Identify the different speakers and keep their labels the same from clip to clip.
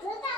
Speaker 1: 知道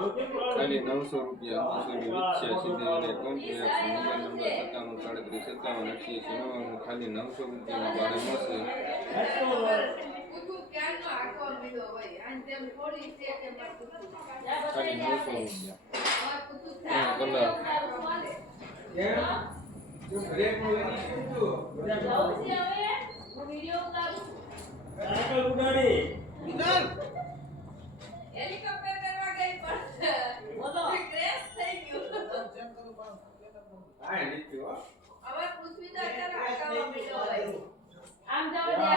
Speaker 1: ખાલી નવસો રૂપિયા નવસો રિક્ષા સીધી અને કોમ્પ્લેક્સ મોબાઈલ નંબર સત્તાવન સાડત્રીસ સત્તાવન અઠ્યાસી નવ્વાણું ખાલી નવસો રૂપિયામાં ભાડે મળશે ખાલી નવસો રૂપિયા કલર
Speaker 2: સાયકલ ઉડાડી
Speaker 3: હેલિકોપ્ટર કરવા ગઈ પણ ક્રેશ થઈ ગયું હવે પૃથ્વી તો અત્યારે આકામાં મળ્યો હોય
Speaker 4: આમ જવા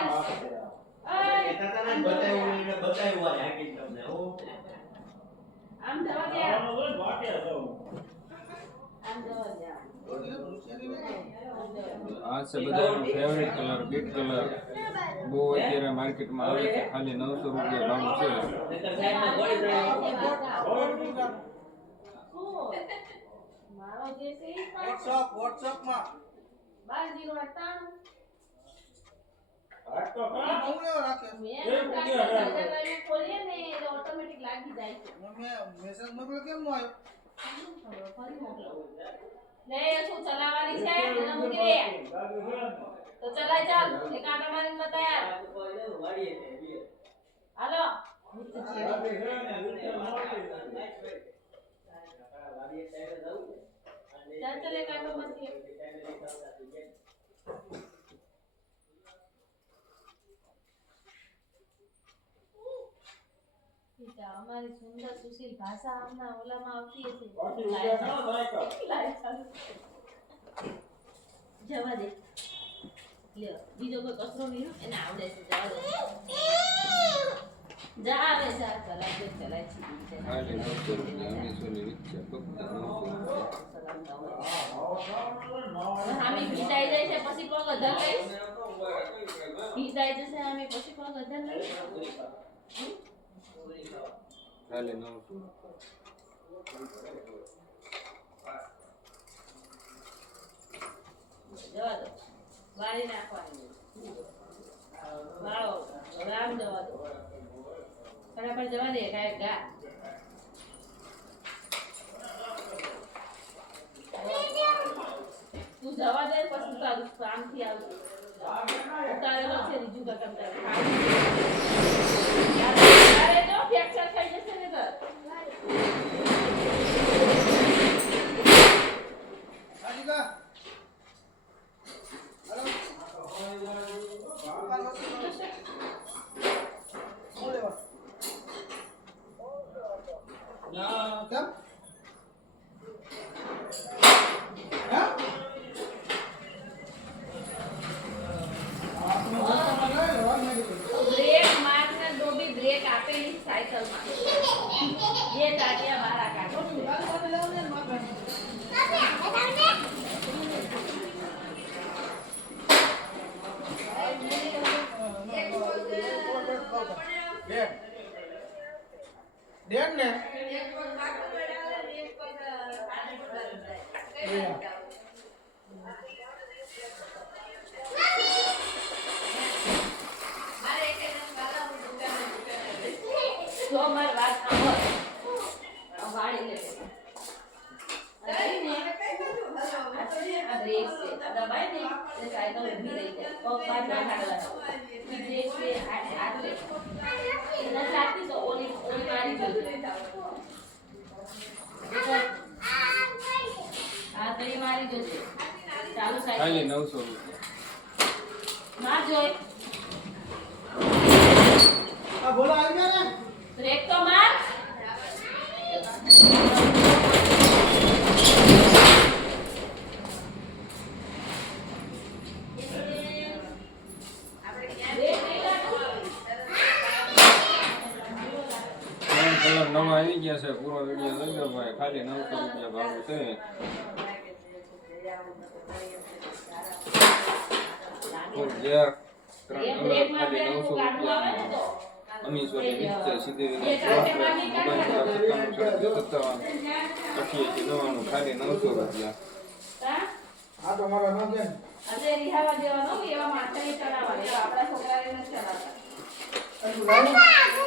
Speaker 4: દે આમ જવા દે
Speaker 2: આવવાનું હોય ને વાટ્યા જાઉં.
Speaker 4: આમ જવા દે
Speaker 1: આ છે બધાનો ફેવરેટ કલર બીટ કલર બહુ અત્યારે માર્કેટમાં આવે છે ખાલી નવસો રૂપિયા ભાવ છે
Speaker 4: મારો જે છે ઈ પણ
Speaker 5: વોટ્સઅપ વોટ્સઅપમાં
Speaker 4: બાર જીરો અઠ્ઠાણું
Speaker 2: હાથ તો એ
Speaker 4: ચલાય ચાલ. એક આંટો મારીને બતાયા. હાલો. ચાલ ચાલ એક આંટો મારીએ ઠીક છે, અમારી સુંદર સુશીલ ભાષા આમના ઓલામાં આવતી હશે. જવા દે. લ્યો બીજો કોઈ કચરો નહીં એને આવડે છે જવા દે. જા આવે આ ચલાય છે ચલાય છે
Speaker 2: ને,
Speaker 4: જાય છે પછી પગ અધર લઈશ. ભીંજાઈ જશે આમે પછી પગ અધર લઈશ.
Speaker 1: ખાલી નવસો
Speaker 4: જવા દો વાળી નાખવાની વાળો હવે આમ જવા દો ફટાફટ જવા દે કાંઈ ગા તું જવા દે પછી તારું કામથી આવજો ઉતારેલો છે રીજુ કાકા તારે તારે તો ફ્રેક્ચર થઈ જશે ને
Speaker 5: લેવાનું ને
Speaker 3: એક પગ બાજુ વળાવે એક પગ આડી બાજુ જાય. કઈ
Speaker 5: Yeah.
Speaker 3: બાજુ જાવું? મારે એક એના વાલા હું દુકાને દુકાને જઈશ.
Speaker 4: તો અમારી વાત સાંભળ આ વાળી લે
Speaker 3: કઈ મારે કઈ બાજુ હલાવું?
Speaker 4: આ છે ને, આ બ્રેક છે આ દબાય ને એટલે સાયકલ ઊભી રહી જાય પગ બહાર ના કાઢવાના ઈ બ્રેક છે આ આ બ્રેક એના સાથે તો ઓલી ઓલી મારી જોજે હા એ ચાલુ
Speaker 1: ખાલી નવસો રૂપિયા.
Speaker 4: જોઈ.
Speaker 5: બોલો આવી ગયા ને?
Speaker 4: બ્રેક તો માર.
Speaker 3: આપણે ક્યાં
Speaker 4: બ્રેક નહીં લાગુ
Speaker 1: ત્રણ કલર નવા આવી ગયા છે. પૂરો વીડિયો લઈ લો ભાઈ. ખાલી નવસો રૂપિયા ભાવ છે. ફૂલ ગેર ત્રણ નવસો રૂપિયા નંબર સત્તાણું સાડત્રીસ સત્તાવન અઠ્યાસી નવ્વાણું ખાલી નવસો રૂપિયા.
Speaker 5: આ તો મારા છે
Speaker 4: આજે રિહાવા દેવાનો એવા માથે નહીં એવા આપણા છોકરાને નથી ચડાવતા.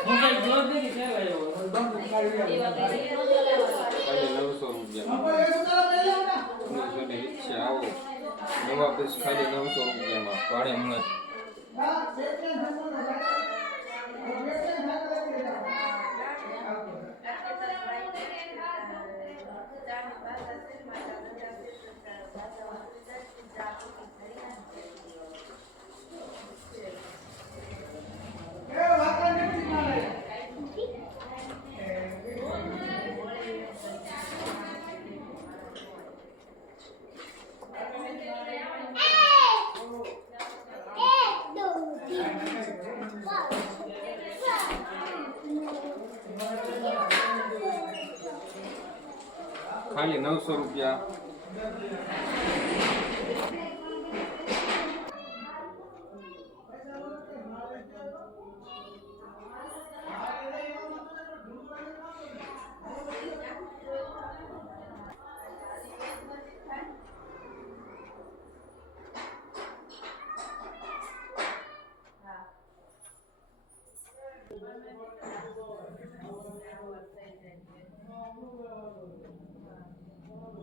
Speaker 2: હું કઈ જોર નથી કહેવાય એવો.
Speaker 5: બંધ કાઢી
Speaker 4: એવા કઈ નહીં ચડાવવાના
Speaker 1: ખાલી નવસો રૂપિયા
Speaker 5: આપણે એક ઉતારા લઈ લેવું ને
Speaker 1: અમીસોની રિક્ષા આવો નવા પીસ ખાલી નવસો રૂપિયામાં ભાડે મળે
Speaker 5: હા બે ત્રણ જમવાનું થાય. બે ત્રણ થાય તો લઈ લેતા. એ વાંકા નથી મારે
Speaker 1: ખાલી નવસો રૂપિયા
Speaker 3: Thank you.